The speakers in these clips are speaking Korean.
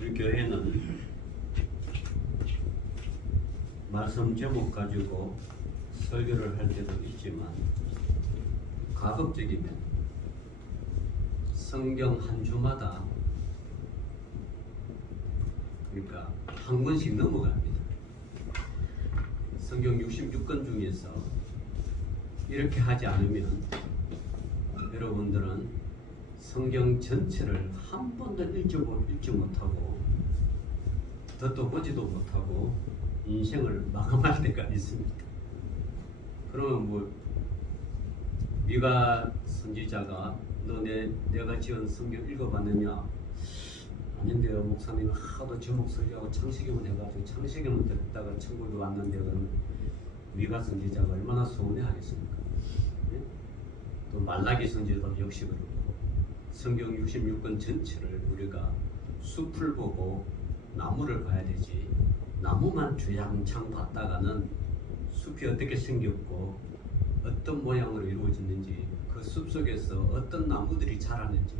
우리 교회는 말씀 제목 가지고 설교를 할 때도 있지만 가급적이면 성경 한 주마다 그러니까 한 권씩 넘어갑니다. 성경 66권 중에서 이렇게 하지 않으면 여러분들은 성경 전체를 한 번도 읽지 못하고 듣도 보지도 못하고 인생을 마감할 때가 있습니다. 그러면 뭐 미가 선지자가 내가 지은 성경 읽어봤느냐? 아닌데요, 목사님 하도 제목 설교하고 창세기만 해가지고 창세기만 듣다가 천국에 왔는데 그러면 미가 선지자가 얼마나 서운해 하겠습니까? 네? 또 말라기 선지자도 역시 그렇고 성경 66권 전체를 우리가 숲을 보고 나무를 봐야 되지, 나무만 주양창 봤다가는 숲이 어떻게 생겼고 어떤 모양으로 이루어졌는지, 그 숲속에서 어떤 나무들이 자라는지,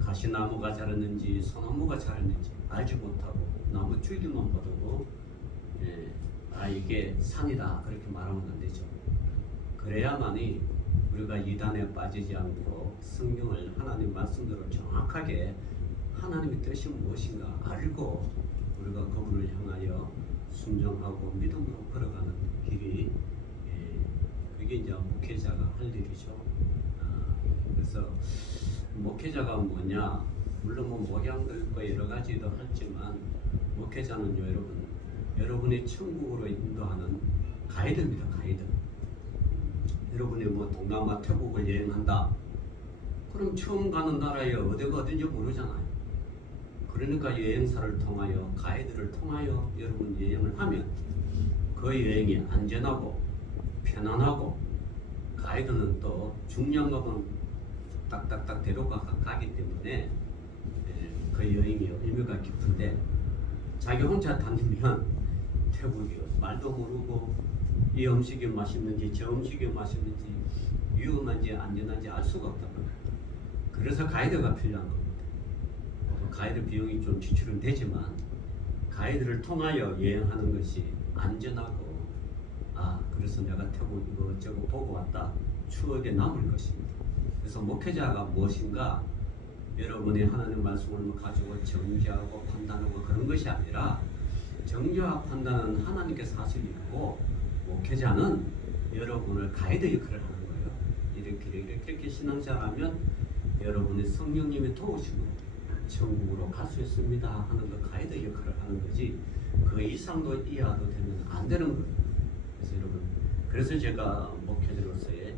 가시나무가 자랐는지 소나무가 자랐는지 알지 못하고 나무 줄기만 보고 이게 산이다 그렇게 말하면 안 되죠. 그래야만이 우리가 이단에 빠지지 않고 성경을 하나님 말씀대로 정확하게 하나님의 뜻이 무엇인가 알고 우리가 그분을 향하여 순종하고 믿음으로 걸어가는 길이 그게 이제 목회자가 할 일이죠. 그래서 목회자가 뭐냐, 물론 뭐 목양들과 여러 가지도 하지만 목회자는요, 여러분의 천국으로 인도하는 가이드입니다. 가이드. 여러분이 뭐 동남아 태국을 여행한다. 그럼 처음 가는 나라에 어디가 어딘지 모르잖아요. 그러니까 여행사를 통하여 가이드를 통하여 여러분 여행을 하면 그 여행이 안전하고 편안하고 가이드는 또 중요한 것은 딱딱딱 데려가기 때문에 그 여행이 의미가 깊은데 자기 혼자 다니면 태국이 말도 모르고 이 음식이 맛있는지 저 음식이 맛있는지 위험한지 안전한지 알 수가 없다고. 그래서 가이드가 필요한 겁니다. 가이드 비용이 좀 지출은 되지만 가이드를 통하여 여행하는 것이 안전하고 그래서 내가 태국 이것저것 보고 왔다 추억에 남을 것입니다. 그래서 목회자가 무엇인가, 여러분이 하나님 말씀을 가지고 정죄하고 판단하고 그런 것이 아니라 정죄와 판단은 하나님께서 하시고 목회자는 여러분을 가이드 역할을 하는 거예요. 이렇게 신앙생활하면 여러분의 성령님이 도우시고 천국으로 갈 수 있습니다 하는 그 가이드 역할을 하는 거지 그 이상도 이하도 되면 안 되는 거예요. 그래서 여러분, 그래서 제가 목회자로서의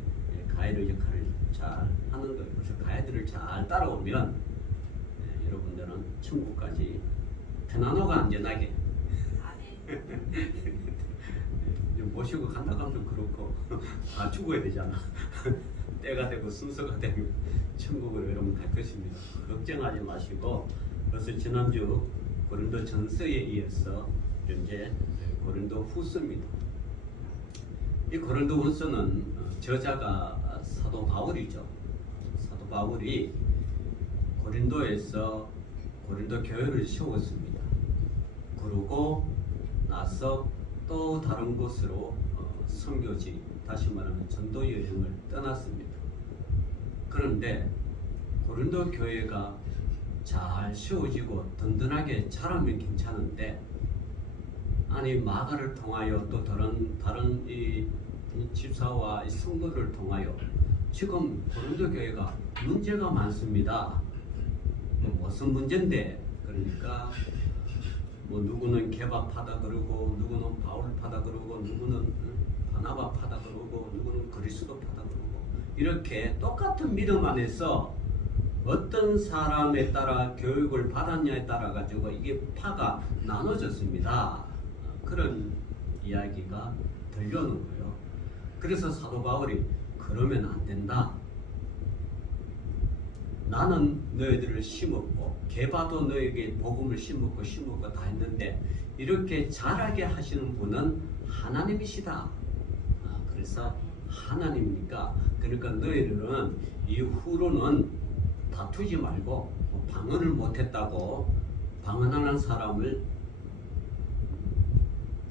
가이드 역할을 잘 하는 거예요. 그래서 가이드를 잘 따라오면 여러분들은 천국까지 편안하고 안전하게 모시고 간다 하면 좀 그렇고 다 죽어야 되잖아. 때가 되고 순서가 되고 천국으로 여러분 갈 것입니다. 걱정하지 마시고, 그래서 지난주 고린도 전서에 이어서 현재 고린도 후서입니다. 이 고린도 후서는 저자가 사도 바울이죠. 사도 바울이 고린도에서 고린도 교회를 세웠습니다. 그러고 나서 또 다른 곳으로 선교지, 다시 말하면 전도 여행을 떠났습니다. 그런데 고린도 교회가 잘 세워지고 든든하게 자라면 괜찮은데, 아니 마가를 통하여 또 다른 이 집사와 성도를 통하여 지금 고린도 교회가 문제가 많습니다. 무슨 문제인데? 그러니까 뭐 누구는 개바파다 그러고, 누구는 바울파다 그러고, 누구는 바나바파다 그러고, 누구는 그리스도파다 그러고, 이렇게 똑같은 믿음 안에서 어떤 사람에 따라 교육을 받았냐에 따라 가지고 이게 파가 나눠졌습니다. 그런 이야기가 들려오는 거예요. 그래서 사도 바울이 그러면 안 된다. 나는 너희들을 심었고 개바도 너에게 복음을 심었고 다 했는데 이렇게 자라게 하시는 분은 하나님이시다. 그래서 하나님이니까, 그러니까 너희들은 이후로는 다투지 말고 방언을 못했다고 방언하는 사람을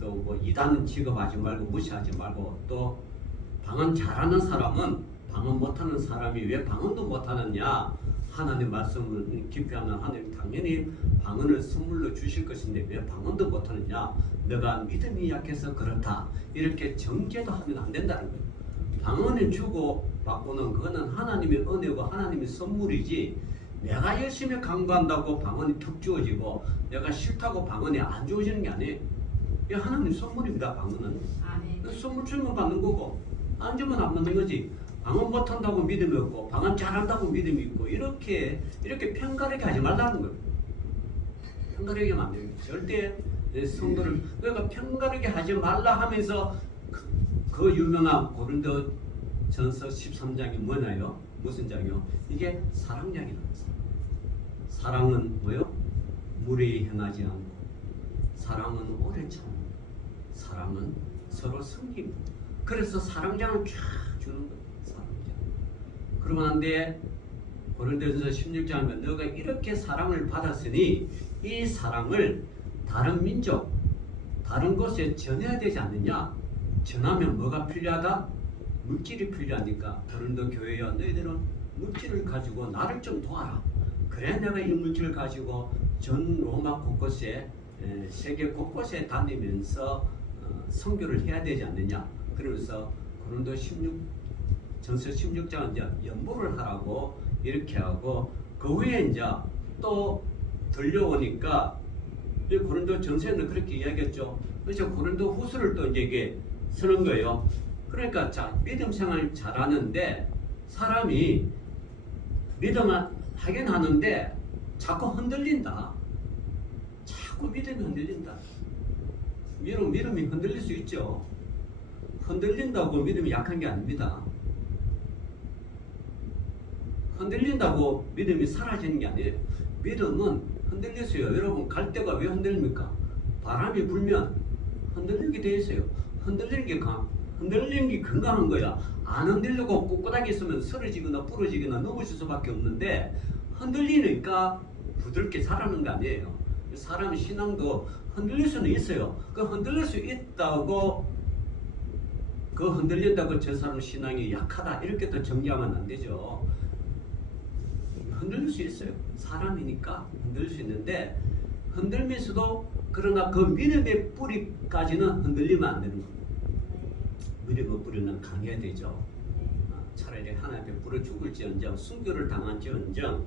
또 뭐 이단 취급하지 말고 무시하지 말고, 또 방언 잘하는 사람은 방언 못하는 사람이 왜 방언도 못하느냐, 하나님 말씀을 깊이 하면 하나님 당연히 방언을 선물로 주실 것인데 왜 방언도 못하느냐, 너가 믿음이 약해서 그렇다, 이렇게 정죄도 하면 안 된다는 거예요. 방언을 주고 받고는 그거는 하나님의 은혜고 하나님의 선물이지, 내가 열심히 강구한다고 방언이 턱 주어지고 내가 싫다고 방언이 안 주어지는 게 아니에요. 이게 하나님 선물입니다. 방언은 선물 주면 받는 거고 안 주면 안 받는 거지. 방언 못한다고 믿음이 없고 방언 잘한다고 믿음이 있고 이렇게 편가르게 하지 말라는 거예요. 편가르게 하면 안 돼요. 절대 성도를, 그러니까 편가르게 하지 말라 하면서 그 유명한 고린도 전서 13장이 뭐냐요? 무슨 장이요? 이게 사랑장이라는 거예요. 사랑은 뭐요? 무례히 행하지 않고, 사랑은 오래 참고, 사랑은 서로 섬기고. 그래서 사랑장을 쫙 주는 거예요. 사랑장. 그러면 안 돼. 고린도전서 16장에 너가 이렇게 사랑을 받았으니 이 사랑을 다른 민족, 다른 곳에 전해야 되지 않느냐? 전하면 뭐가 필요하다? 물질이 필요하니까 고린도 교회여, 너희들은 물질을 가지고 나를 좀 도와라. 그래 내가 이 물질을 가지고 전 로마 곳곳에, 세계 곳곳에 다니면서 선교를 해야 되지 않느냐. 그러면서 고린도 16 전서 16장은 이제 연보를 하라고 이렇게 하고, 그 후에 이제 또 들려오니까 고린도 전서에는 그렇게 이야기했죠. 그래서 고린도 후서를 또 이제 이게 쓰는 거예요. 그러니까 자, 믿음 생활 잘하는데 사람이 믿음을 하긴 하는데 자꾸 흔들린다. 자꾸 믿음이 흔들린다. 믿음이 흔들릴 수 있죠. 흔들린다고 믿음이 약한 게 아닙니다. 흔들린다고 믿음이 사라지는 게 아니에요. 믿음은 흔들렸어요. 여러분 갈 데가 왜 흔들립니까? 바람이 불면 흔들리게 돼 있어요. 흔들리는 게 건강한 거야. 안 흔들리고 꿋꿋하게 있으면 쓰러지거나 부러지거나 넘어질 수밖에 없는데, 흔들리니까 부드럽게 살아가는 거 아니에요. 사람 신앙도 흔들릴 수는 있어요. 그 흔들릴 수 있다고, 그 흔들린다고 저 사람 신앙이 약하다 이렇게 또 정리하면 안 되죠. 흔들릴 수 있어요. 사람이니까 흔들릴 수 있는데, 흔들면서도 그러나 그 믿음의 뿌리까지는 흔들리면 안 되는 겁니다. 믿음의 뿌리는 강해야 되죠. 차라리 하나님 앞에 불어 죽을지언정, 순교를 당할지언정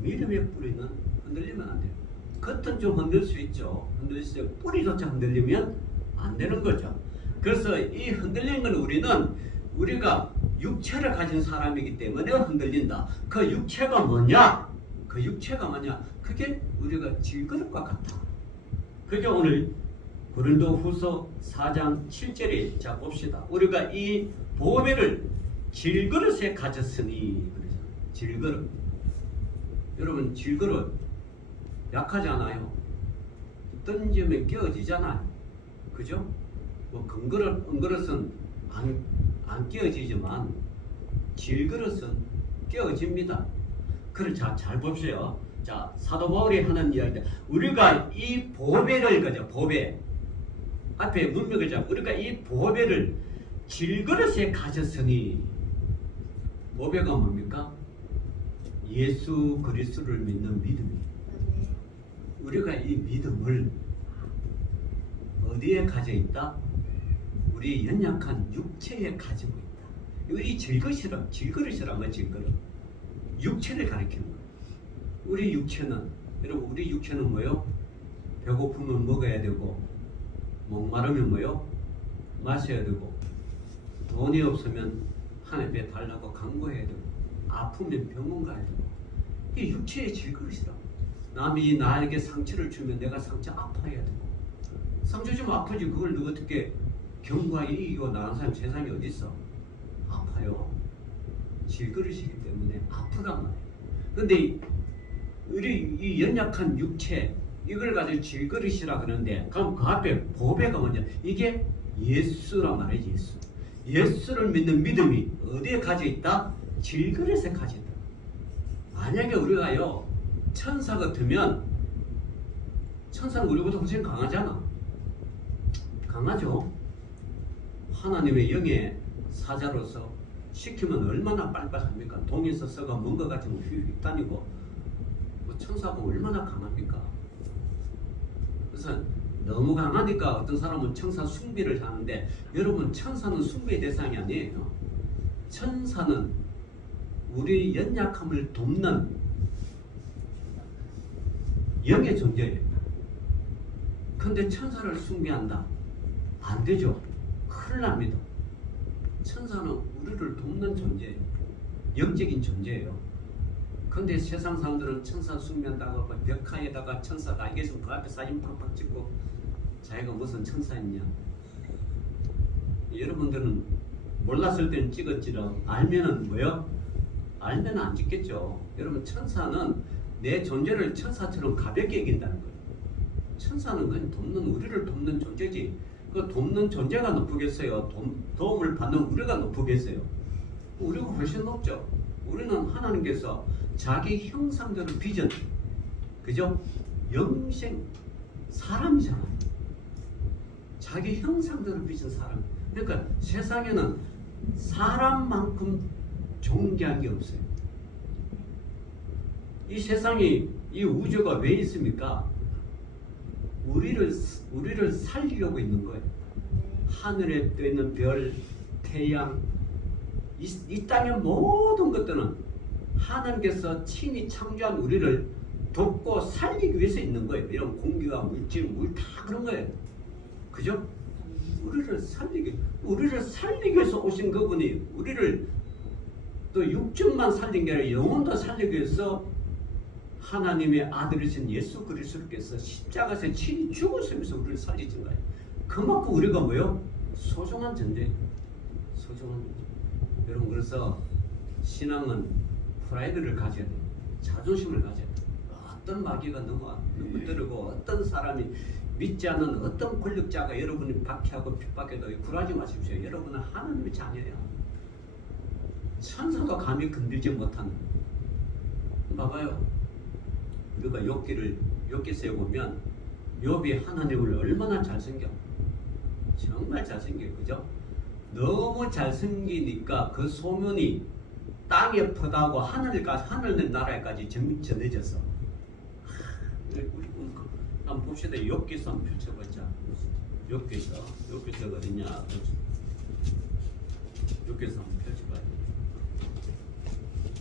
믿음의 뿌리는 흔들리면 안 돼요. 겉은 좀 흔들 수 있죠. 흔들 수 있어요. 뿌리조차 흔들리면 안 되는 거죠. 그래서 이 흔들리는 건 우리가 육체를 가진 사람이기 때문에 흔들린다. 그 육체가 뭐냐? 그게 우리가 질그릇과 같다. 그게 오늘 고린도 후서 4장 7절에 자 봅시다. 우리가 이 보배를 질그릇에 가졌으니, 질그릇. 여러분 질그릇 약하지 않아요. 던지면 깨어지잖아요. 그죠? 뭐 은그릇은 안 깨어지지만 질그릇은 깨어집니다. 그걸 잘 봅시요. 자, 사도 바울이 하는 이야기다. 우리가 이 보배를 보배 앞에 문맥을 잡고, 우리가 이 보배를 질그릇에 가졌으니, 보배가 뭡니까? 예수 그리스도를 믿는 믿음이에요. 우리가 이 믿음을 어디에 가져 있다? 우리 연약한 육체에 가지고 있다. 우리 질그릇이란 거, 질그릇. 육체를 가리키는 거예요. 우리 육체는 뭐요? 배고프면 먹어야 되고, 목마르면 뭐요? 마셔야 되고, 돈이 없으면 하나님께 달라고 간구해야 되고, 아프면 병원 가야 되고. 이게 육체의 질그릇이라. 남이 나에게 상처를 주면 내가 상처 아파야 되고, 상처 주면 아프지. 그걸 누가 어떻게 경과에 이기고 나간 사람 세상에 어디 있어? 아파요. 질그릇이기 때문에 아프단 말이에요. 근데 우리 이 연약한 육체, 이걸 가지고 질그릇이라 그러는데, 그럼 그 앞에 보배가 뭐냐? 이게 예수란 말이에요. 예수를 믿는 믿음이 어디에 가져 있다? 질그릇에 가져 있다. 만약에 우리가요 천사 같으면 천사는 우리보다 훨씬 강하잖아. 강하죠. 하나님의 영의 사자로서 시키면 얼마나 빨빨합니까? 동에서 써가 뭔가 같으면 휙휙 다니고 천사가 얼마나 강합니까? 그래서 너무 강하니까 어떤 사람은 천사 숭배를 하는데 여러분 천사는 숭배의 대상이 아니에요. 천사는 우리 연약함을 돕는 영의 존재예요. 근데 천사를 숭배한다? 안 되죠. 큰일 납니다. 천사는 우리를 돕는 존재예요. 영적인 존재예요. 근데 세상 사람들은 천사 숭배한다고 벽화에다가 천사가 알겠으면 그 앞에 사진 팍팍 찍고 자기가 무슨 천사였냐. 여러분들은 몰랐을 때는 찍었지만 알면은 뭐요? 알면 안 찍겠죠. 여러분 천사는 내 존재를 천사처럼 가볍게 여긴다는 거예요. 천사는 그냥 우리를 돕는 존재지. 그 돕는 존재가 높으겠어요? 도움을 받는 우리가 높으겠어요? 우리가 훨씬 높죠. 우리는 하나님께서 자기 형상대로 빚은, 그죠? 영생 사람이잖아요. 자기 형상대로 빚은 사람. 그러니까 세상에는 사람만큼 존귀한 게 없어요. 이 세상이, 이 우주가 왜 있습니까? 우리를 살리려고 있는 거예요. 하늘에 떠 있는 별, 태양, 이 땅의 모든 것들은 하나님께서 친히 창조한 우리를 돕고 살리기 위해서 있는 거예요. 이런 공기와 물질, 물 다 그런 거예요. 그죠? 우리를 살리기 위해서 오신 그분이 우리를 또 육정만 살린 게 아니라 영혼도 살리기 위해서 하나님의 아들이신 예수 그리스도께서 십자가에서 친히 죽으시면서 우리를 살리신 거예요. 그만큼 우리가 뭐요? 소중한 존재. 소중한 존재. 여러분, 그래서 신앙은 프라이드를 가져야 돼요. 자존심을 가져야 돼요. 어떤 마귀가 넘어뜨리고 어떤 사람이 믿지 않는 어떤 권력자가 여러분이 박해하고 핍박해도 굴하지 마십시오. 여러분은 하나님의 자녀예요. 천사도 감히 건들지 못하는. 봐봐요. 우리가 욥기서에 보면 욥이 하나님을 얼마나 잘생겨. 정말 잘생겨. 그죠? 너무 잘생기니까 그 소문이 땅에 퍼다고 하늘 나라에까지 전해졌어. 우리 한번 봅시다. 욥기서 한번 펼쳐보자. 욥기서가 어디냐? 욥기서 한번 펼쳐봐요.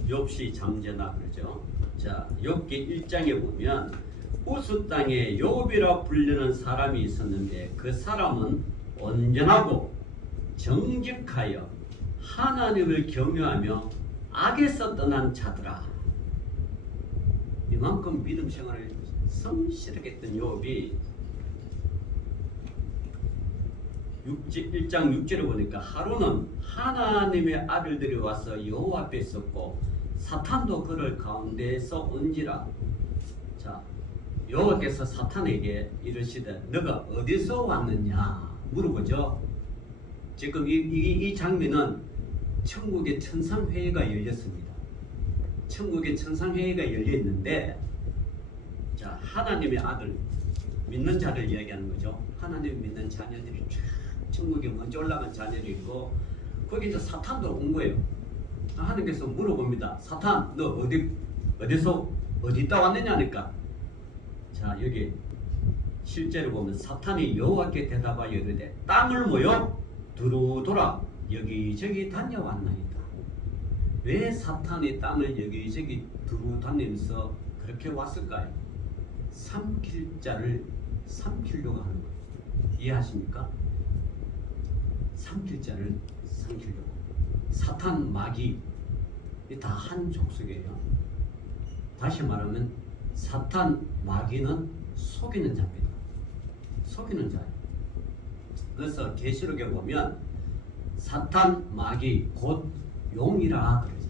욥시 잠재나 그러죠. 자, 욥기 1장에 보면 우스 땅에 욥이라 불리는 사람이 있었는데 그 사람은 온전하고 정직하여 하나님을 경외하며 악에서 떠난 자더라. 이만큼 믿음 생활을 성실하게 했던 욥이 1장 6절에 보니까 하루는 하나님의 아들들이 와서 여호와 앞에 있었고 사탄도 그를 가운데에서 온지라. 자, 여호와께서 사탄에게 이르시되 너가 어디서 왔느냐 물어보죠. 지금 이 장면은 천국의 천상회의가 열렸습니다. 천국의 천상회의가 열려있는데, 자, 하나님의 아들 믿는 자를 이야기하는 거죠. 하나님 믿는 자녀들이 쫙 천국에 먼저 올라간 자녀들이 있고 거기 이제 사탄도 온 거예요. 하나님께서 물어봅니다. 사탄, 너 어디 있다 왔느냐니까. 자, 여기 실제로 보면 사탄이 여호와께 대답하여 이르되 땅을 모여 두루 돌아 여기저기 다녀왔나이다. 왜 사탄이 땅을 여기저기 두루 다니면서 그렇게 왔을까요? 삼킬 자를 삼키려고 하는 거예요. 이해하십니까? 삼킬 자를 삼키려고. 사탄, 마귀 다 한 족속이에요. 다시 말하면 사탄, 마귀는 속이는 자입니다. 속이는 자예요. 그래서 계시록에 보면 사탄, 마귀 곧 용이라 그러죠.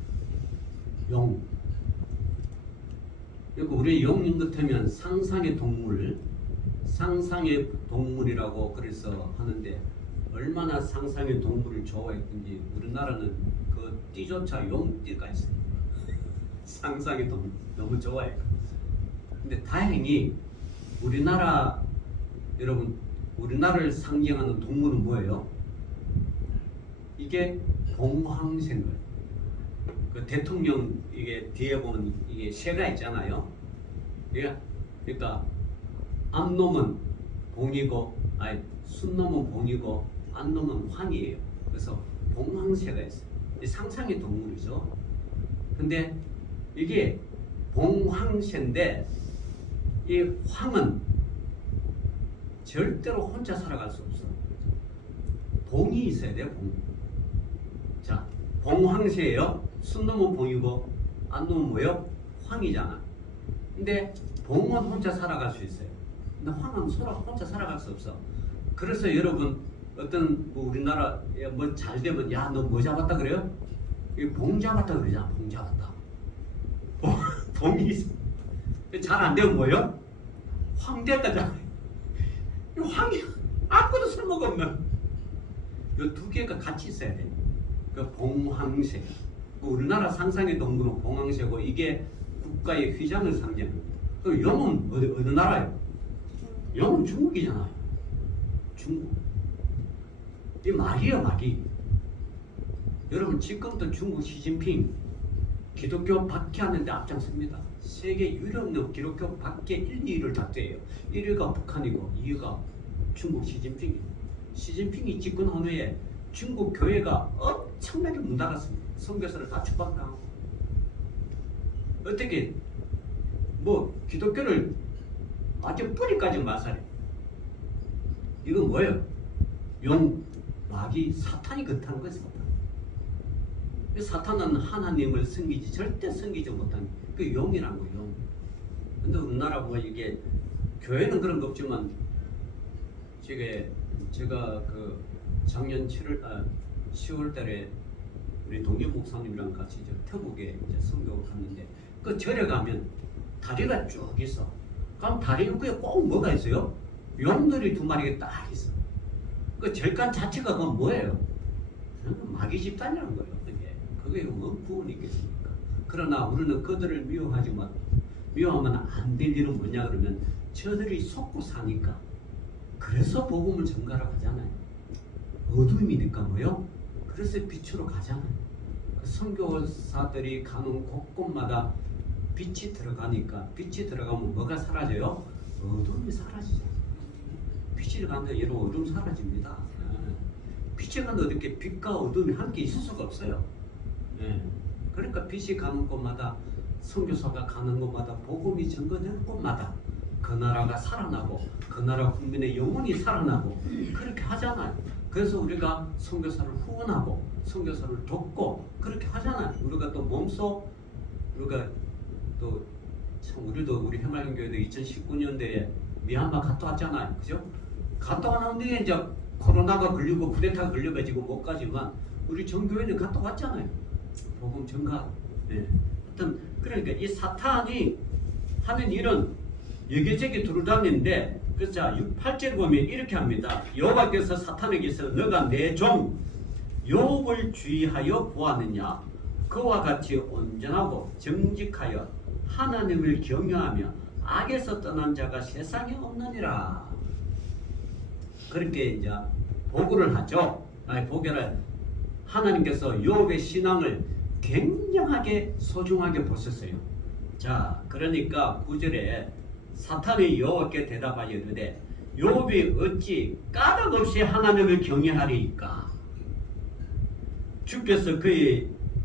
용. 그리고 우리 용인 같으면 상상의 동물이라고 그래서 하는데 얼마나 상상의 동물을 좋아했든지 우리나라는 그 띠조차 용띠가 있어요. 상상의 동물 너무 좋아해요. 근데 다행히 우리나라 여러분 우리나라를 상징하는 동물은 뭐예요? 이게 봉황새인 거예요. 그 대통령 이게 뒤에 보면 이게 새가 있잖아요. 그러니까 암놈은 봉이고, 아니 순놈은 봉이고, 암놈은 황이에요. 그래서 봉황새가 있어요. 상상의 동물이죠. 근데 이게 봉황새인데 이 황은 절대로 혼자 살아갈 수 없어. 봉이 있어야 돼, 봉. 자, 봉황새예요. 순놈은 봉이고 암놈은 뭐예요? 황이잖아. 근데 봉은 혼자 살아갈 수 있어요. 근데 황은 서로 혼자 살아갈 수 없어. 그래서 여러분 어떤 뭐 우리나라에 뭐 잘 되면 야 너 뭐 잡았다 그래요? 봉 잡았다 그러잖아. 봉 잡았다. 봉이 잘 안 되면 뭐예요? 황 됐다잖아요. 황이 아무것도 쓸모없는 이 두 개가 같이 있어야 돼. 그 봉황새. 우리나라 상상의 동물은 봉황새고 이게 국가의 휘장을 상징합니다. 그 영은 어느 나라예요? 영은 중국이잖아요. 중국. 이 마귀예요, 마귀. 여러분 지금도 중국 시진핑 기독교 박해하는데 앞장섭니다. 세계 유럽 기독교 박해 1, 2위를 작대해요. 1위가 북한이고 2위가 중국 시진핑이에요. 시진핑이 집권한 후에 중국 교회가 엄청나게 문 닫았습니다. 선교사를 다 추방당하고. 어떻게 뭐 기독교를 아주 뿌리까지 마살해. 이건 뭐예요? 용, 마귀, 사탄이 그렇다는 거예요. 사탄은 하나님을 섬기지 절대 섬기지 못한 그 용이라는 거예요. 용. 근데 우리나라 뭐 이게 교회는 그런 거 없지만 제가 그 작년 10월 달에 우리 동교 목사님이랑 같이 태국에 이제 선교 갔는데 그 절에 가면 다리가 쭉 있어. 그럼 다리 위에 꼭 뭐가 있어요? 용들이 2마리가 딱 있어. 그 절간 자체가 그건 뭐예요? 마귀 집단이라는 거예요. 그게 뭔 구원이 있겠습니까? 그러나 우리는 그들을 미워하면 안 될 일은 뭐냐 그러면 저들이 속고 사니까. 그래서 복음을 전가로 하잖아요. 어둠이니까 뭐요? 그래서 빛으로 가잖아요. 그 선교사들이 가는 곳곳마다 빛이 들어가니까 빛이 들어가면 뭐가 사라져요? 어둠이 사라지죠. 빛이 가는데 여러분 어둠 사라집니다. 빛이 가는데 어떻게 빛과 어둠이 함께 있을 수가 없어요. 그러니까 빛이 가는 곳마다 선교사가 가는 곳마다 복음이 전거되는 곳마다 그 나라가 살아나고 그 나라 국민의 영혼이 살아나고 그렇게 하잖아요. 그래서 우리가 선교사를 후원하고 선교사를 돕고 그렇게 하잖아요. 우리가 또 몸소 우리가 또 참 우리도 우리 해맑은교회도 2019년도에 미얀마 갔다 왔잖아요. 그죠? 갔다 왔는데 이제 코로나가 걸리고 쿠데타가 걸려가지고 못 가지만 우리 전교회는 갔다 왔잖아요. 복음 전가. 하여튼 그러니까 이 사탄이 하는 일은 여기저기 돌아다니는데 그래서 자 8절 보면 이렇게 합니다. 여호와께서 사탄에게서 너가 내 종 욥을 주의하여 보았느냐? 그와 같이 온전하고 정직하여 하나님을 경외하며 악에서 떠난 자가 세상에 없느니라. 그렇게 이제 보고를 하죠. 보고를 하나님께서 욥의 신앙을 굉장하게 소중하게 보셨어요. 자, 그러니까 9절에 사탄이 여호와께 대답하여 이르되 욥이 어찌 까닭 없이 하나님을 경외하리이까? 주께서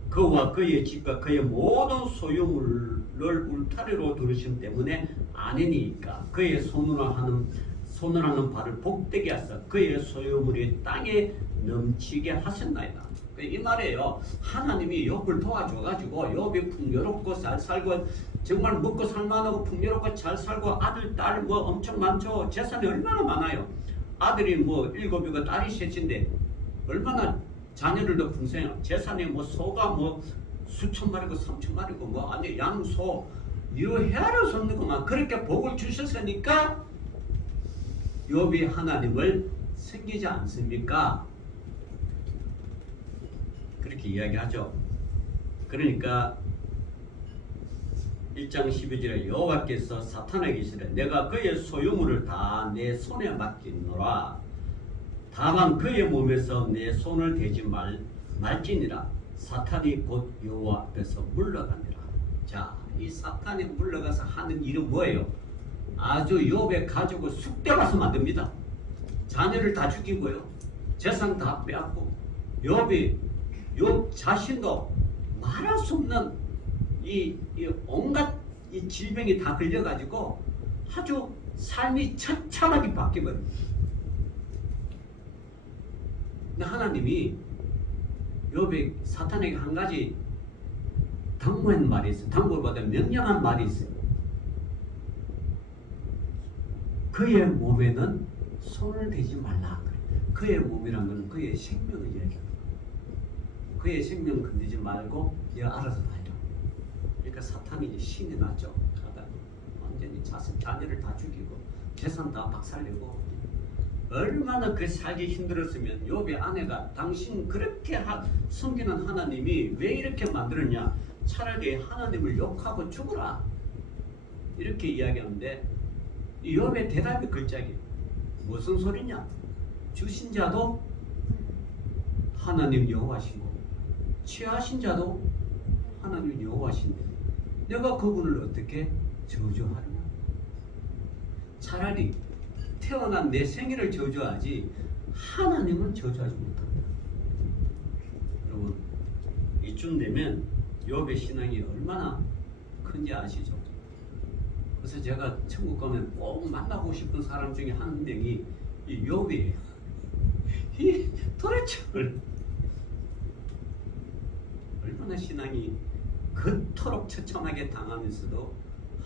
그와 그의 집과 그의 모든 소유물을 울타리로 두르심 때문에 아니니까 그의 손으로 하는 바를 복되게 하사 그의 소유물이 땅에 넘치게 하셨나이다. 이 말이에요. 하나님이 욥을 도와줘가지고 욥이 풍요롭고 잘 살고 정말 먹고 살만하고 풍요롭고 잘 살고 아들, 딸 뭐 엄청 많죠. 재산이 얼마나 많아요. 아들이 뭐 7이고 딸이 3인데 얼마나 자녀를 더 풍성해요. 재산이 뭐 소가 뭐 수천 마리고 3천 마리고 뭐 아니 양소 이거 헤아려 수 없는 것만 그렇게 복을 주셨으니까 욥이 하나님을 섬기지 않습니까? 그렇게 이야기하죠. 그러니까 1장 12절에 여호와께서 사탄에게 이르시되 내가 그의 소유물을 다 내 손에 맡기노라. 다만 그의 몸에서 내 손을 대지 말지니라. 사탄이 곧 여호와 앞에서 물러가니라. 자, 이 사탄이 물러가서 하는 일은 뭐예요? 아주 욥의 가족을 쑥대밭을 만듭니다. 자녀를 다 죽이고요, 재산 다 빼앗고, 욥 자신도 말할 수 없는 이 온갖 이 질병이 다 걸려가지고 아주 삶이 처참하게 바뀌어버립니다. 근데 하나님이 욥이 사탄에게 한 가지 당부한 말이 있어요. 당부보다 명령한 말이 있어요. 그의 몸에는 손을 대지 말라. 그의 몸이란 것은 그의 생명을 이야기합니다. 그의 생명을 건드리지 말고 네가 알아서 다니라. 그러니까 사탄이 이제 신이 났죠. 완전히 자녀를 다 죽이고 재산 다 박살내고, 얼마나 그 살기 힘들었으면 욥의 아내가 당신 그렇게 섬기는 하나님이 왜 이렇게 만들었냐, 차라리 하나님을 욕하고 죽으라, 이렇게 이야기하는데 이 욥의 대답이 글짝이 무슨 소리냐? 주신 자도 하나님 여호와시고 취하신 자도 하나님 여호와신데 내가 그분을 어떻게 저주하느냐? 차라리 태어난 내 생일을 저주하지 하나님은 저주하지 못합니다. 여러분, 이쯤 되면 욥의 신앙이 얼마나 큰지 아시죠? 그래서 제가 천국 가면 꼭 만나고 싶은 사람 중에 한 명이 이 욥이에요. 이 도대체 얼마나 신앙이 그토록 처참하게 당하면서도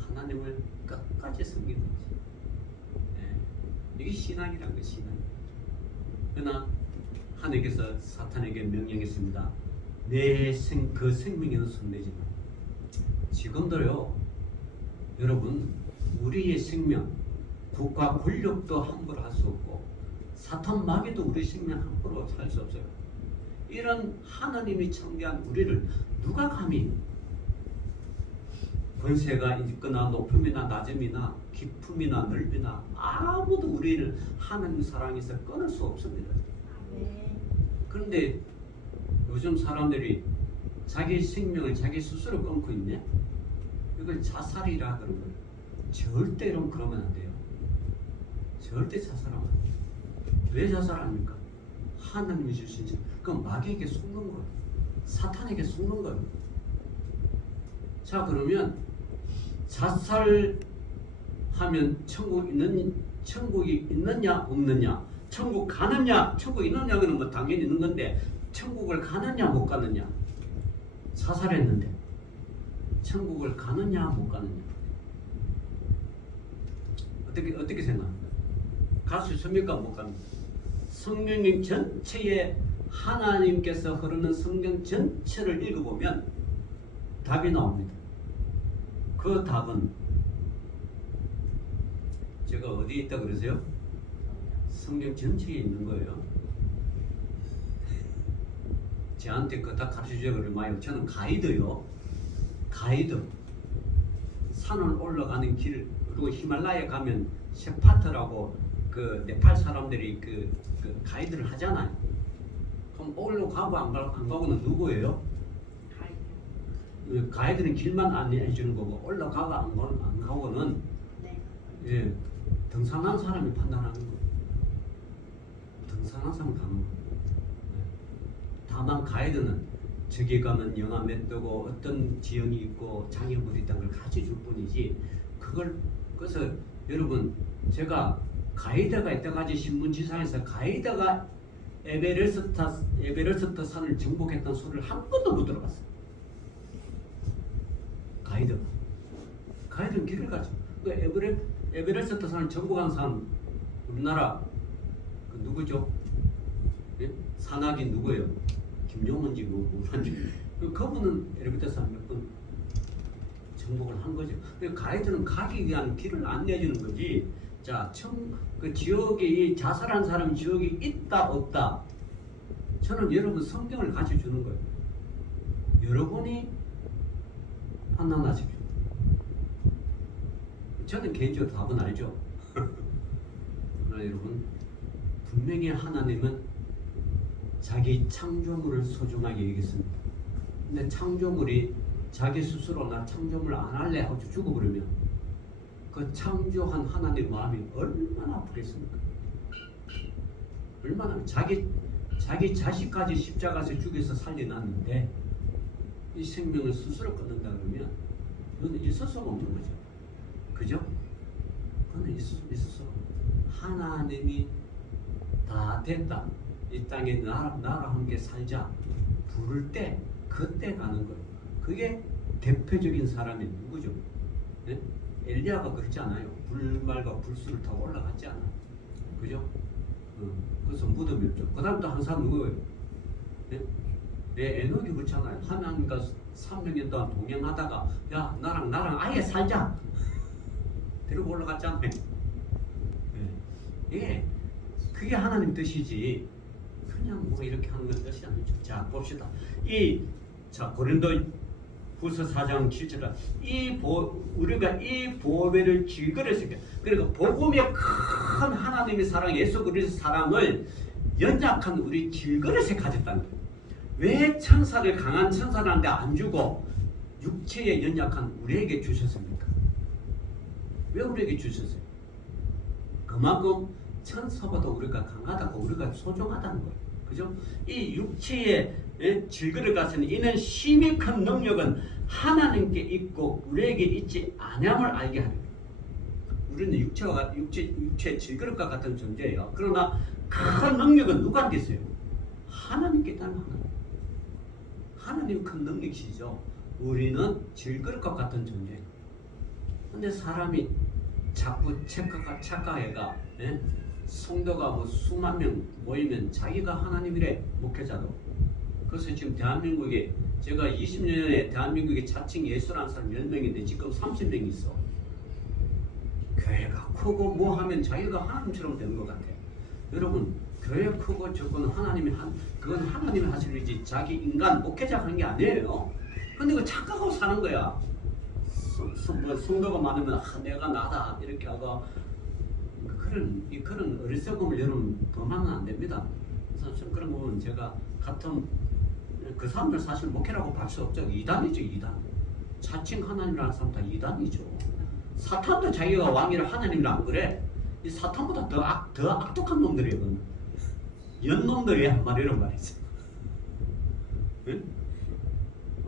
하나님을 끝까지 섬기는지. 이게 신앙이란 거, 신앙. 그러나 하나님께서 사탄에게 명령했습니다. 그 생명에는 손대지 마. 지금도요, 여러분, 우리의 생명, 국가 권력도 함부로 할 수 없고 사탄 마귀도 우리 생명 함부로 살 수 없어요. 이런 하나님이 창조한 우리를 누가 감히 권세가 있거나 높음이나 낮음이나 깊음이나 넓이나 아무도 우리를 하나님 사랑에서 끊을 수 없습니다. 그런데 요즘 사람들이 자기 생명을 자기 스스로 끊고 있네? 이걸 자살이라 그런 거예요. 절대로 그러면 안 돼요. 절대 자살하면 안 돼요. 왜 자살합니까? 하나님이 주신 자. 그럼 마귀에게 속는 거예요. 사탄에게 속는 거예요. 자, 그러면 자살하면 천국이 있느냐 없느냐, 천국 가느냐, 천국 있느냐는 뭐 당연히 있는 건데 천국을 가느냐 못 가느냐. 자살했는데 천국을 가느냐 못 가느냐. 어떻게 생각합니까? 갈 수 있습니까? 못 갑니까? 성경 전체에 하나님께서 흐르는 성경 전체를 읽어보면 답이 나옵니다. 그 답은 제가 어디에 있다 그러세요? 성경 전체에 있는 거예요. 저한테 그거 다 가르쳐주려고 그러면 저는 가이드요. 가이드. 산을 올라가는 길, 그리고 히말라야 가면 셰파트라고 그 네팔 사람들이 그 가이드를 하잖아요. 그럼 올라가고 안 가고는 누구예요? 가이드는 길만 안내해 주는 거고 올라가고 안 가고는 예, 등산한 사람이 판단하는 거예요. 등산한 사람 가는 거예요. 다만 가이드는 저기 가면 영하 몇 도고 어떤 지형이 있고 장애물이 있다는 걸 가르쳐 줄 뿐이지, 그래서 여러분, 제가 가이드가 이때까지 신문지상에서 가이드가 에베레스트 산을 정복했던 소리를 한 번도 못 들어봤어요. 가이드는 길을 가르쳐. 그 에베레스트 산을 정복한 사람, 우리나라 그 누구죠? 예? 산악인 누구예요? 김용은지 뭐한지. 그분은 에베레스트 산 몇 번 정복을 한 거죠. 가이드는 가기 위한 길을 안내해 주는 거지. 자, 그 지역에 이 자살한 사람 지역이 있다 없다, 저는 여러분 성경을 가르쳐 주는 거예요. 여러분이 판단하십시오. 저는 개인적으로 답은 알죠. 그러나 여러분, 분명히 하나님은 자기 창조물을 소중하게 여겼습니다. 근데 창조물이 자기 스스로 나 창조물 안 할래 하고 죽어버리면 그 창조한 하나님 마음이 얼마나 아프겠습니까? 얼마나 자기 자식까지 십자가에서 죽여서 살려놨는데 이 생명을 스스로 끊는다 그러면 이건 있을 수가 없는 거죠. 그죠? 그건 있을 수 없어요. 하나님이 다 됐다. 이 땅에 나랑 함께 살자. 부를 때 그때 가는 거예요. 그게 대표적인 사람이 누구죠? 네? 엘리야가 그렇지 않아요. 불말과 불수를 타고 올라갔지 않아요. 그죠? 그래서 무덤이 없죠. 그 다음 또 한 사람 누구예요? 네? 에녹이 그렇잖아요. 하나님과 300년 동안 동행하다가 야 나랑 아예 살자. 데리고 올라갔잖아요. 네. 그게 하나님 뜻이지. 그냥 뭐 이렇게 하는 건 뜻이 아니죠. 자 봅시다. 고린도 후서 4장 7절 우리가 이 보배를 질그릇 그러니까 복음의 큰 하나님의 사랑, 예수 그리스도의 사랑을 연약한 우리 질그릇에 가졌다는 거예요. 왜 천사를 강한 천사한테 안 주고 육체에 연약한 우리에게 주셨습니까? 왜 우리에게 주셨어요? 그만큼 천사보다 우리가 강하다고 우리가 소중하다는 거예요. 그죠? 이 육체의 질그릇 같은 이는 힘이 큰 능력은 하나님께 있고 우리에게 있지 아니함을 알게 하려. 우리는 육체 질그릇과 같은 존재예요. 그러나 큰 능력은 누구한테 있어요? 하나님께 있다는 하나님 큰 능력이시죠. 우리는 질그릇과 같은 존재예요. 근데 사람이 자꾸 착각해가 성도가 뭐 수만 명 모이면 자기가 하나님이래, 목회자도. 그래서 지금 대한민국에 제가 20년에 대한민국에 자칭 예수라는 사람 10명인데 지금 30명이 있어. 교회가 크고 뭐 하면 자기가 하나님처럼 되는 것 같아. 여러분, 교회 크고 적고는 그건 하나님이 하실 일이지 자기 인간 목회자가 하는 게 아니에요. 근데 그 착각하고 사는 거야. 성도가 많으면 내가 나다 이렇게 하고 그런 어리석음을 여러분 범하면 안 됩니다. 그래서 좀 그런 거 보면 제가 같은 그 사람들 사실 목회라고 볼 수 없죠. 이단이죠, 이단. 자칭 하나님이라는 사람 다 이단이죠. 사탄도 자기가 왕이라 하나님이라 안 그래. 이 사탄보다 더 악독한 놈들이에요. 그건. 연놈들이 한 말이란 말이죠. 응?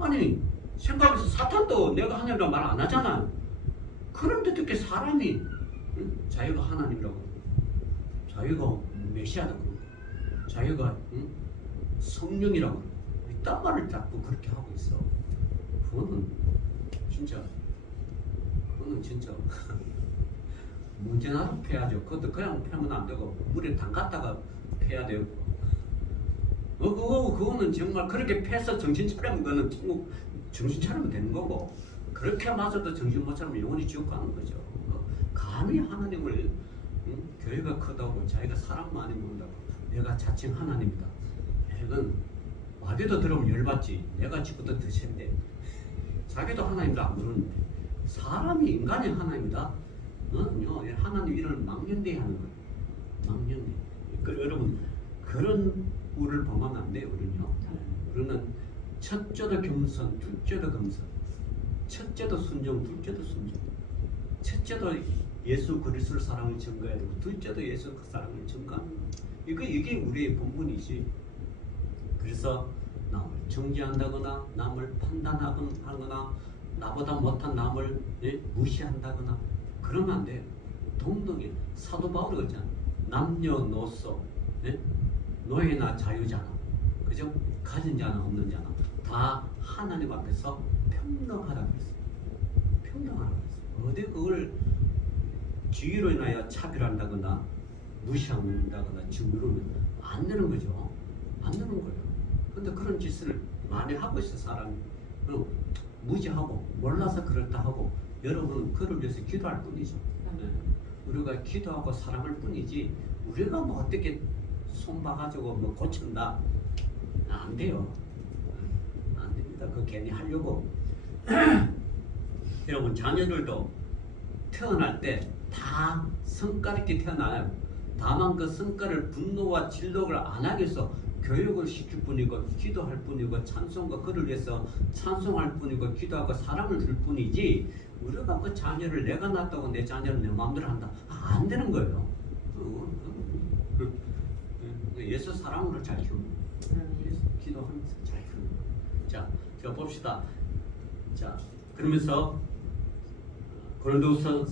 아니 생각해서 사탄도 내가 하나님이라고 말 안 하잖아요. 그런데 어떻게 사람이 자기가 하나님이라고, 자기가 메시아라고, 자기가 성령이라고 이딴 말을 자꾸 그렇게 하고 있어. 그거는 진짜 문제나도 패야죠. 그것도 그냥 패면 안 되고 물에 담갔다가 패야 되고. 그거는 정말 그렇게 패서 정신 차리면 그거는 정신 차리면 되는 거고, 그렇게 맞아도 정신 못 차리면 영원히 지옥 가는 거죠. 감히 하나님을 교회가 크다고 자기가 사람 많이 모은다고 내가 자칭 하나님이다. 이건 마귀도 들으면 열받지. 내가 지금부터 더 센데 자기도 하나님도 안 부르는데 사람이 인간이 하나님이다. 하나님 이름을 망령되게 하는 거예요. 망령되. 그러니까 여러분 그런 우를 범하면 안 돼요. 우리는 첫째도 겸손, 둘째도 겸손, 첫째도 순종, 둘째도 순종, 첫째도 예수 그리스도를 사랑을 증거해야 되고 둘째도 예수 그 사랑을 증거하는 거예요. 이게 우리의 본분이지. 그래서 남을 정죄한다거나 남을 판단하거나 나보다 못한 남을 무시한다거나 그러면 안 돼요. 동등해. 사도 바울이 그랬잖아. 남녀노소 노예나 자유자나 그죠? 가진 자나 없는 자나 다 하나님 앞에서 평등하라고 했어요. 평등하라고 했어요. 어디 그걸 지위로 인하여 차별한다거나 무시한다거나 짓누르면 안 되는 거죠. 안 되는 거예요. 근데 그런 짓을 많이 하고 있어 사람이. 무지하고 몰라서 그렇다 하고 여러분은 그를 위해서 기도할 뿐이죠. 우리가 기도하고 사랑할 뿐이지 우리가 뭐 어떻게 손봐가지고 뭐 고친다 안 돼요. 안 됩니다. 그거 괜히 하려고. 여러분 자녀들도 태어날 때 다 성깔 있게 태어나요. 다만 그 성깔을 분노와 진노를 안 하기 위해서 교육을 시킬 뿐이고 기도할 뿐이고 찬송과 그를 위해서 찬송할 뿐이고 기도하고 사랑을 줄 뿐이지 우리가 그 자녀를 내가 낳았다고 내 자녀를 내 마음대로 한다. 안 되는 거예요. 예수 사랑으로 잘 키우는 거예요. 기도하면서 잘 키우는 거예요. 자 봅시다. 자 그러면서 고린도후서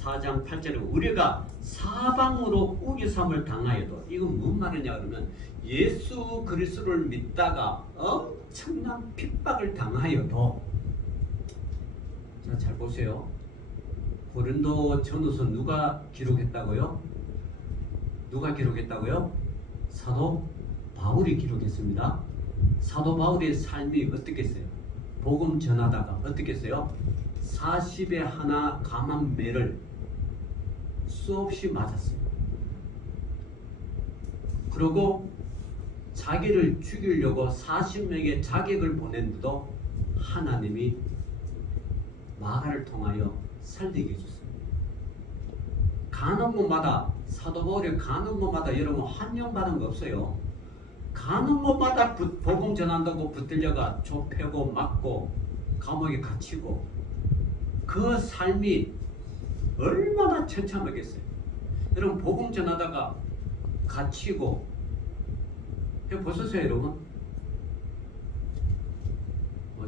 4장 8절에 우리가 사방으로 우기삼을 당하여도 이건 뭔 말이냐 그러면 예수 그리스도를 믿다가 엄청난 핍박을 당하여도 자, 잘 보세요. 고린도 전후서 누가 기록했다고요? 누가 기록했다고요? 사도 바울이 기록했습니다. 사도 바울의 삶이 어떻겠어요? 복음 전하다가 어떻겠어요? 40에 하나 감한 매를 수없이 맞았어요. 그리고 자기를 죽이려고 40명의 자객을 보냈는데도 하나님이 마가를 통하여 살리게 해줬어요. 가는 곳마다 사도 바울이 가는 곳마다 여러분 환영받은 거 없어요. 가는 곳마다 복음 전한다고 붙들려가 좁혀고 맞고 감옥에 갇히고 그 삶이 얼마나 처참하겠어요. 여러분 복음 전하다가 갇히고 해보셨어요 여러분?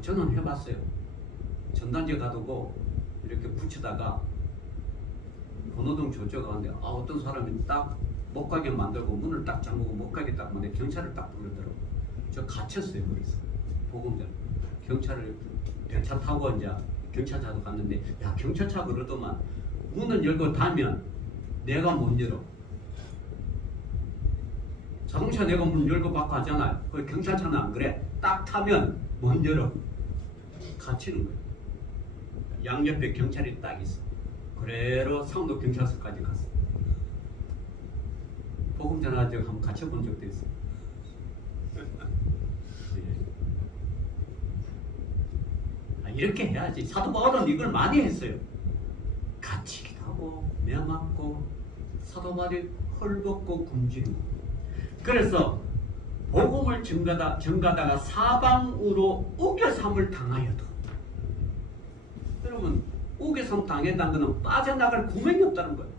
저는 해봤어요. 전단지 가두고 이렇게 붙이다가 번호등 조져가는데 어떤 사람이 딱 못 가게 만들고 문을 딱 잠그고 못 가게 딱 만데 경찰을 딱 부르더라고. 저 갇혔어요. 그래서 복음 전 경찰을 대차 타고 이제 경찰차도 갔는데 야 경찰차 그러더만 문을 열고 닫으면 내가 못 열어. 자동차 내가 문 열고 받고 하잖아요. 그 경찰차는 안 그래. 딱 타면 못 열어. 갇히는 거예요. 양옆에 경찰이 딱 있어. 그래로 상도 경찰서까지 갔어. 복음 전할 때 한번 갇혀본 적도 있어. 이렇게 해야지. 사도 바울은 이걸 많이 했어요. 갇히기도 하고 매 맞고 사도 바울이 헐벗고 굶주리고. 그래서 복음을 전가다가 사방으로 우겨삼을 당하여도 여러분 우겨삼 당했다는 것은 빠져나갈 구멍이 없다는 거예요.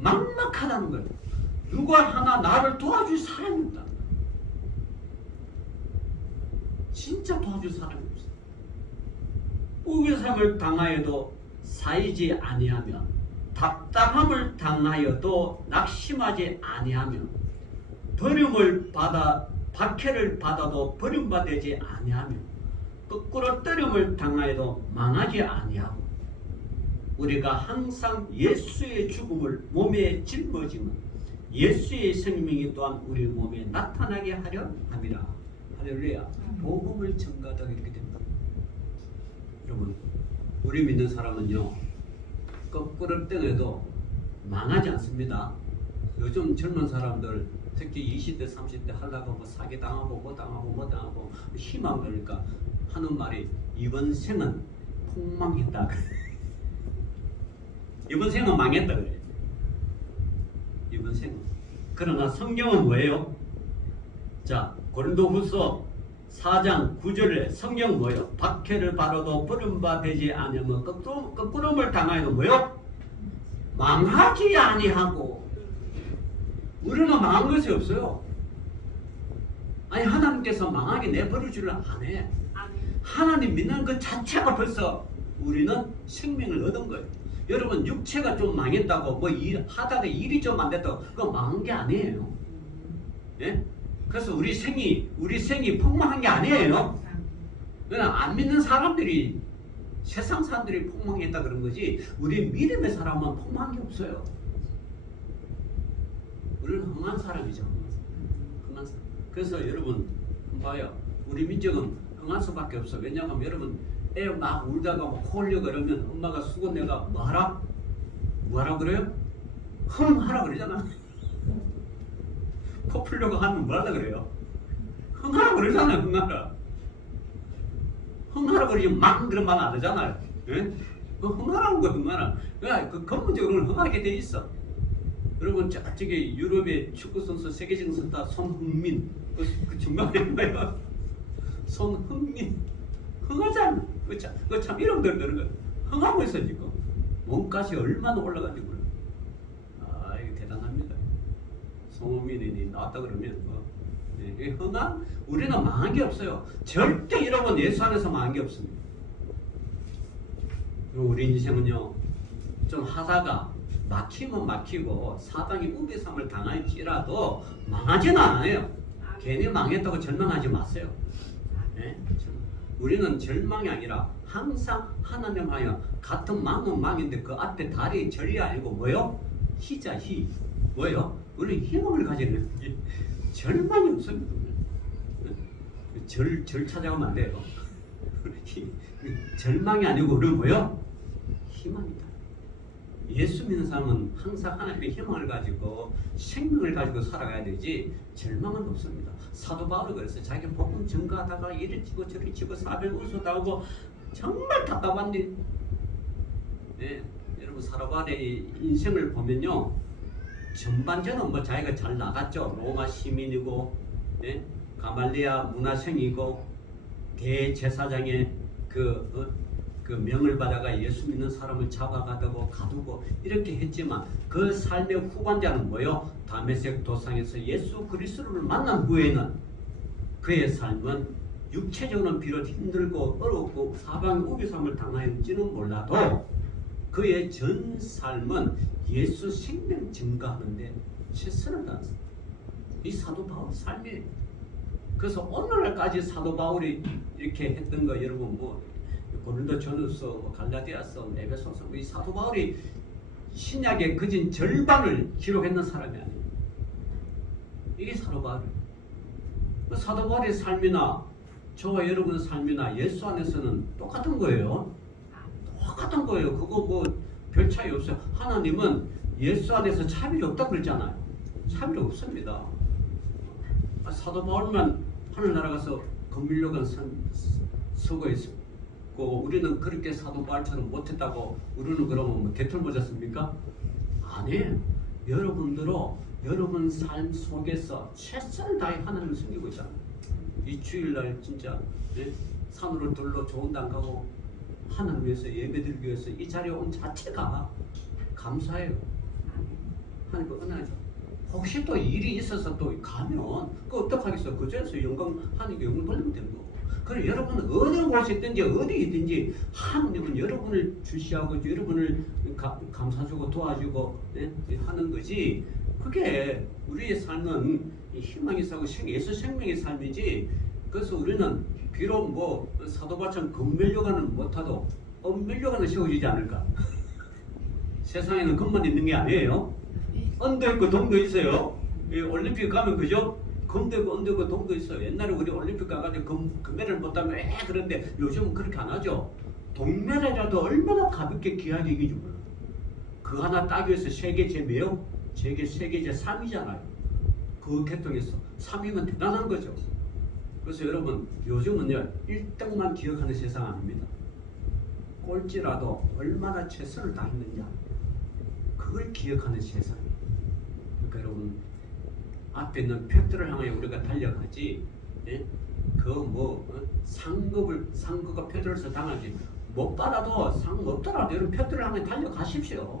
막막하다는 거예요. 누가 하나 나를 도와줄 사람이 없다. 진짜 도와줄 사람이 없어. 우겨삼을 당하여도 사이지 아니하며 답답함을 당하여도 낙심하지 아니하며 박해를 받아도 버림받지 아니하며 거꾸로 뜨림을 당하여도 망하지 아니하고 우리가 항상 예수의 죽음을 몸에 짊어지면 예수의 생명이 또한 우리 몸에 나타나게 하려 함이라. 할렐루야. 복음을 전가하다 이렇게 됩니다. 여러분 우리 믿는 사람은요 거꾸로 뜨해도 망하지 않습니다. 요즘 젊은 사람들 특히 20대 30대 하려고 뭐 사기당하고 뭐 당하고 희망 그러니까 하는 말이 이번 생은 폭망했다 그래. 이번 생은 망했다 그래. 이번 생은. 그러나 성경은 뭐예요? 자 고린도후서 4장 9절에 성경은 뭐예요? 박해를 받아도 버림받지 아니하며 거꾸름을 당하여도 뭐예요? 망하지 아니하고. 우리는 망한 것이 없어요. 아니 하나님께서 망하게 내버려 주려 안 해. 하나님 믿는 것 자체가 벌써 우리는 생명을 얻은 거예요. 여러분 육체가 좀 망했다고 뭐 하다가 일이 좀 안 됐다고 그거 망한 게 아니에요. 예? 그래서 우리 생이 폭망한 게 아니에요. 그냥 안 믿는 사람들이 세상 사람들이 폭망했다 그런 거지 우리 믿음의 사람은 폭망한 게 없어요. 우리는 흥한 사람이죠. 흥한 사람. 그래서 여러분 봐요. 우리 민족은 흥한 수밖에 없어. 왜냐하면 여러분 애 막 울다가 막 코 흘려 그러면 엄마가 수건 내가 뭐하라? 뭐하라 그래요? 흥하라 그러잖아. 코 풀려고 하면 뭐하라 그래요? 흥하라 그러잖아요. 흥하라. 흥하라 그러지 막 그런 말 안 하잖아요. 예? 그 흥하라는 거야, 흥하라. 그러니까 그 근본적으로는 흥하게 돼 있어. 여러분 저쪽에 유럽의 축구 선수, 세계적인 선수 손흥민, 그 중간에 뭐야? 손흥민, 흥하잖아. 그참 이름들 그런 거 흥하고 있어 지금. 몸값이 얼마나 올라가는지 몰라. 아 이거 대단합니다. 손흥민이 나왔다 그러면 흥한 우리는 망한 게 없어요. 절대 여러분 예수 안에서 망한 게 없습니다. 우리 인생은요 좀 하다가 막히면 막히고 사단이 우비삼을 당할지라도 망하지는 않아요. 괜히 망했다고 절망하지 마세요. 네? 우리는 절망이 아니라 항상 하나님 하여 같은 망은 망인데 그 앞에 달이 절이 아니고 뭐요? 희자 희 뭐요? 우리는 희망을 가지는 절망이 없습니다. 절 찾아가면 안 돼요. 절망이 아니고 우리는 뭐요? 희망이다. 예수 믿는 사람은 항상 하나님의 희망을 가지고 생명을 가지고 살아가야 되지 절망은 없습니다. 사도 바울이 그랬어요. 자기 복음 전가하다가 이리 치고 저리 치고 사변 웃어다오고 정말 답답한 일. 네, 여러분 사도 바울의 인생을 보면요 전반전은 뭐 자기가 잘 나갔죠. 로마 시민이고 네? 가말리아 문화생이고 대제사장의 그 명을 받아가 예수 믿는 사람을 잡아가다고 가두고 이렇게 했지만 그 삶의 후반자는 뭐요? 다메섹 도상에서 예수 그리스도를 만난 후에는 그의 삶은 육체적으로는 비록 힘들고 어렵고 사방의 우비삼을 당하는지는 몰라도 그의 전 삶은 예수 생명 증가하는데 최선을 다했습니다. 이 사도 바울 삶이 그래서 오늘날까지 사도 바울이 이렇게 했던 거 여러분 뭐 고린도전서, 갈라디아서, 에베소서 이 사도 바울이 신약의 그진 절반을 기록했는 사람이 아니에요. 이게 사도 바울. 사도 바울의 삶이나 저와 여러분의 삶이나 예수 안에서는 똑같은 거예요. 똑같은 거예요. 그거 뭐 별 차이 없어요. 하나님은 예수 안에서 차별이 없다고 그랬잖아요. 차별이 없습니다. 사도 바울만 하늘나라 가서 건밀려간 서거했어요. 우리는 그렇게 사도 바울처럼 못했다고 우리는 그러면 뭐 개털 맞았습니까? 아니에요. 여러분들은 여러분 삶 속에서 최선을 다해 하나님을 섬기고 있잖아요. 이 주일날 진짜 네? 산으로 둘러 좋은 당 가고 하나님 위해서 예배드리기 위해서 이 자리에 온 자체가 감사해요. 하나님 은혜죠. 혹시 또 일이 있어서 또 가면 그 어떡하겠어. 그 자리에서 영광 하나님께 영광 돌리면 되는 거고. 그래 여러분은 어느 곳에 있든지 어디 있든지 하나님은 여러분을 주시하고 여러분을 감사주고 도와주고 네? 하는 거지. 그게 우리의 삶은 희망의 삶이고 예수 생명의 삶이지. 그래서 우리는 비록 뭐 사도바처럼 건멸려가는 못하도 엄멸려가는 세워지지 않을까. 세상에는 금만 있는 게 아니에요. 언도 있고 동도 있어요. 올림픽 가면 그죠? 금도 있고 언도 있고 동도 있어요. 옛날에 우리 올림픽 가가지고 금메달 못 따면 그런데 요즘은 그렇게 안 하죠. 동메달이라도 얼마나 가볍게 귀하게 이기지 몰라. 그 하나 따기 위해서 세계 제몇요? 세계 제 3위잖아요. 그 계통에서 3위면 대단한 거죠. 그래서 여러분 요즘은요 1등만 기억하는 세상 아닙니다. 꼴찌라도 얼마나 최선을 다했느냐 그걸 기억하는 세상이에요. 그러니까 여러분 앞에 있는 팩트를 향해 우리가 달려가지 예? 상급과 팩트에서 당하지 못 받아도 상 없더라도 여러분 팩트를 향해 달려가십시오.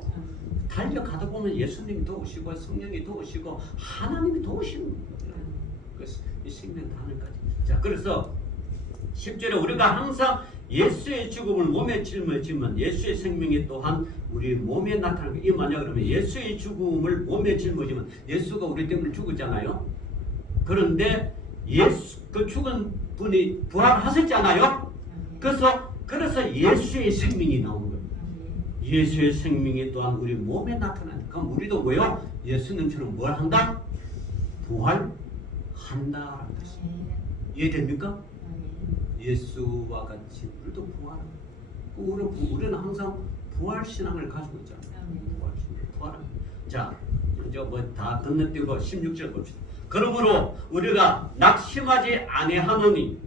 달려가다 보면 예수님이 도우시고 성령이 도우시고 하나님이 도우시는 거예요. 그래서 이 생명 하늘까지. 자, 그래서 10절에 우리가 항상 예수의 죽음을 몸에 짊어지면 예수의 생명이 또한 우리 몸에 나타나는 이 뭐냐 그러면 예수의 죽음을 몸에 짊어지면 예수가 우리 때문에 죽었잖아요. 그런데 그 죽은 분이 부활하셨잖아요. 그래서 예수의 생명이 나온 거예요. 예수의 생명이 또한 우리 몸에 나타나는. 그럼 우리도 뭐요? 예수님처럼 뭘 한다? 부활한다라는 뜻입니다. 이해됩니까? 예수와 같이 우리도 부활하고 우리는 항상 부활신앙을 가지고 있잖아요. 부활. 자, 이제 뭐 다 건너뛰고 16절 봅시다. 그러므로 우리가 낙심하지 아니하노니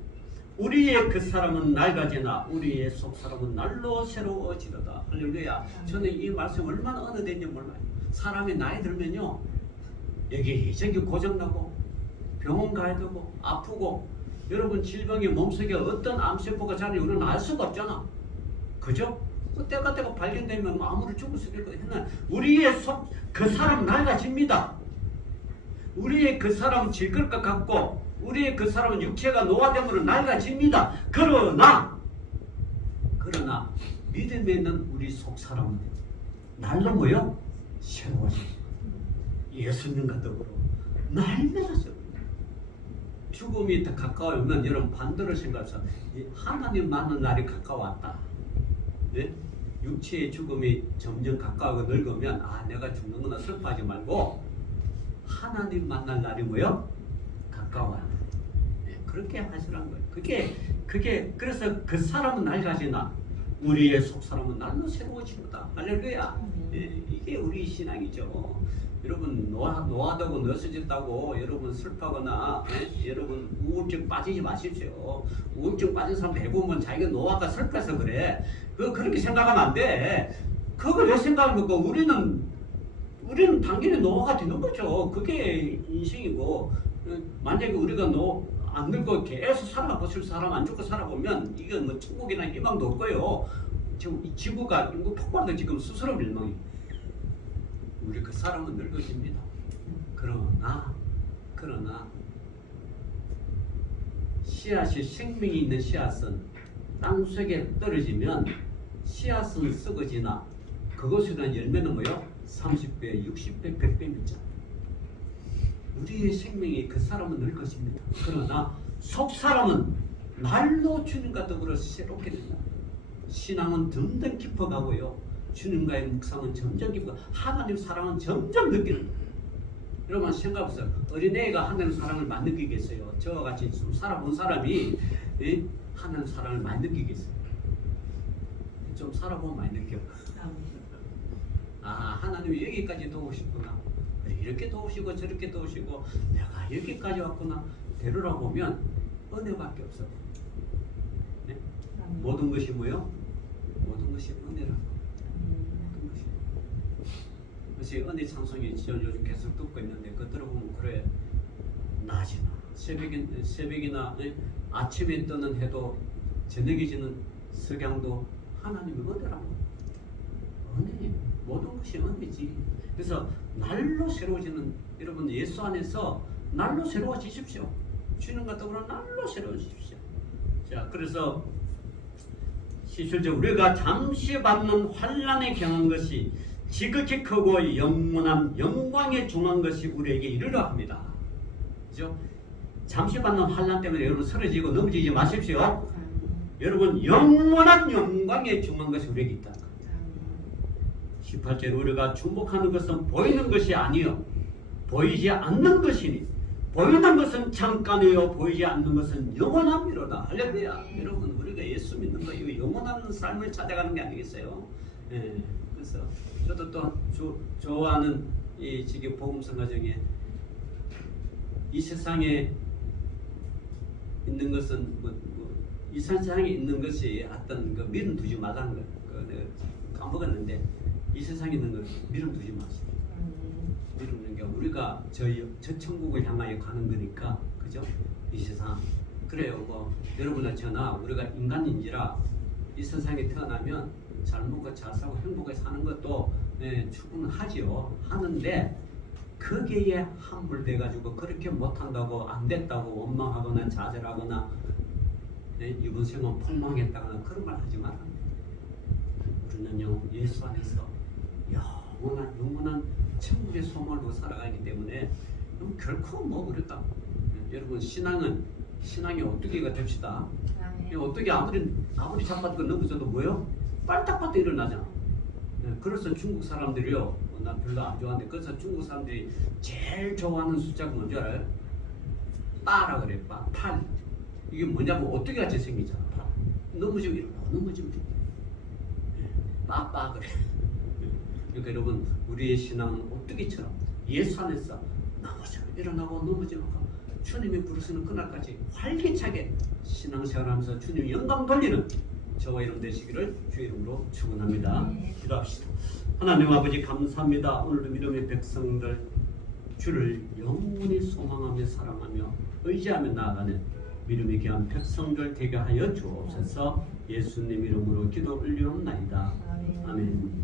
우리의 그 사람은 낡아지나 우리의 속 사람은 날로 새로워지도다. 할렐루야. 저는 이 말씀 얼마나 어느 된지 몰라요. 사람이 나이 들면요, 여기저기 고장나고 병원 가야 되고 아프고, 여러분 질병이 몸속에 어떤 암세포가 자는지 우리는 알 수가 없잖아. 그죠? 그 때가 발견되면 아무리 죽을 수도 있고 했나, 우리의 속 그 사람 낡아집니다. 우리의 그 사람 질것 같고 우리의 그 사람은 육체가 노화되면 낡아집니다. 그러나 믿음에 있는 우리 속 사람은 날로 뭐요? 새로워집니다. 예수님과 더불어 날마다 죽음이 더 가까우면 여러분 반대로 생각해서 하나님 만난 날이 가까웠다. 네? 육체의 죽음이 점점 가까워서 늙으면 내가 죽는구나 슬퍼하지 말고 하나님 만날 날이 뭐요? 가까워요. 네, 그렇게 하시라는 거예요. 그게 그래서 그 사람은 낡아지나 우리의 속 사람은 날로 새로워지도다. 할렐루야. 네, 이게 우리 신앙이죠. 여러분 노화되고 늙어졌다고 여러분 슬퍼하거나 여러분 우울증 빠지지 마십시오. 우울증 빠진 사람 대부분 자기가 노화가 슬퍼서 그래. 그렇게 생각하면 안 돼. 그걸 왜 생각합니까? 우리는 당연히 노화가 되는 거죠. 그게 인생이고, 만약에 우리가 안 늙고 계속 살아보실 사람 안 죽고 살아보면 이건 뭐 천국이나 희망도 없고요. 지금 이 지구가 인구 폭발도 지금 스스로 멸망이. 우리 그 사람은 늙어집니다. 그러나 씨앗이 생명이 있는 씨앗은 땅속에 떨어지면 씨앗은 썩어지나 그것에 대한 열매는 뭐요? 30배, 60배, 100배입니다. 우리의 생명이 그 사람은 늙어집니다. 그러나 속 사람은 날로 주님과 더불어 새롭게 된다. 신앙은 점점 깊어가고요. 주님과의 묵상은 점점 깊어가고 하나님 사랑은 점점 느끼는 거예요. 여러분 생각해보세요. 어린애가 하나님 사랑을 많이 느끼겠어요? 저와 같이 좀 살아본 사람이 하나님 사랑을 많이 느끼겠어요? 좀 살아보면 많이 느껴. 하나님이 여기까지 도우시구나. 이렇게 도우시고 저렇게 도우시고 내가 여기까지 왔구나. 데려라 보면 은혜밖에 없어. 네? 모든 것이 뭐요? 모든 것이 은혜라고. 모든 것이. 그래서 은혜 찬송이 요즘 계속 듣고 있는데 그거 들어보면 그래. 낮이나 새벽이나 아침에 뜨는 해도 저녁에 지는 석양도 하나님의 은혜라고. 은혜. 모든 것이 은혜지. 그래서 날로 새로워지는 여러분 예수 안에서 날로 새로워지십시오. 주님과 더불어 날로 새로워지십시오. 자, 그래서 17절 우리가 잠시 받는 환난에 경한 것이 지극히 크고 영원한 영광에 중한 것이 우리에게 이르려 합니다. 그죠? 잠시 받는 환난 때문에 여러분 쓰러지고 넘어지지 마십시오. 여러분 영원한 영광에 중한 것이 우리에게 있다. 18절 우리가 중복하는 것은 보이는 것이 아니요 보이지 않는 것이니 보이는 것은 잠깐이요 보이지 않는 것은 영원함이로다. 할렐루야. 여러분 우리가 예수 믿는 거 이거 영원한 삶을 찾아가는 게 아니겠어요? 그래서 저도 또 좋아하는 이 지금 복음성 가정에 이 세상에 있는 것은 이 세상에 있는 것이 어떤 그 미련 두지 말라는 거. 내가 까먹었는데 이 세상에 있는 걸 미련 두지 마세요. 미루는 게 우리가 저 천국을 향하여 가는 거니까, 그죠? 이 세상 그래요. 뭐 여러분이나 저나 우리가 인간인지라 이 세상에 태어나면 잘 먹고 잘 살고 행복하게 사는 것도 충분하지요. 하는데 거기에 함몰돼가지고 그렇게 못한다고 안 됐다고 원망하거나 좌절하거나 이번 생은 폭망했다거나 그런 말 하지 말아요. 우리는요 예수 안에서 영원한 천국의 소망으로 살아가기 때문에 결코 뭐 그랬다. 여러분 신앙이 어떻게가 됩시다. 어떻게 아무리 잡아도 넘어져도 뭐요? 빨딱빨딱 일어나잖아. 그래서 중국 사람들이요, 나 별로 안 좋아하는데 그래서 중국 사람들이 제일 좋아하는 숫자가 뭔지 알아요? 빠라 그래. 팔. 이게 뭐냐면 어떻게 같이 생기잖아. 넘어지면 일어나. 넘어지면 빠빠 그래. 그러니까 여러분 우리의 신앙은 오뚜기처럼 예수 안에서 넘어지면 일어나고 넘어지면 주님이 부르시는 그날까지 활기차게 신앙생활하면서 주님 영광 돌리는 저와 여러분 되시기를 주의 이름으로 축원합니다. 기도합시다. 하나님 아버지 감사합니다. 오늘도 믿음의 백성들 주를 영원히 소망하며 사랑하며 의지하며 나아가는 믿음의 귀한 백성들 되게 하여 주옵소서. 예수님 이름으로 기도 올리옵나이다. 아멘.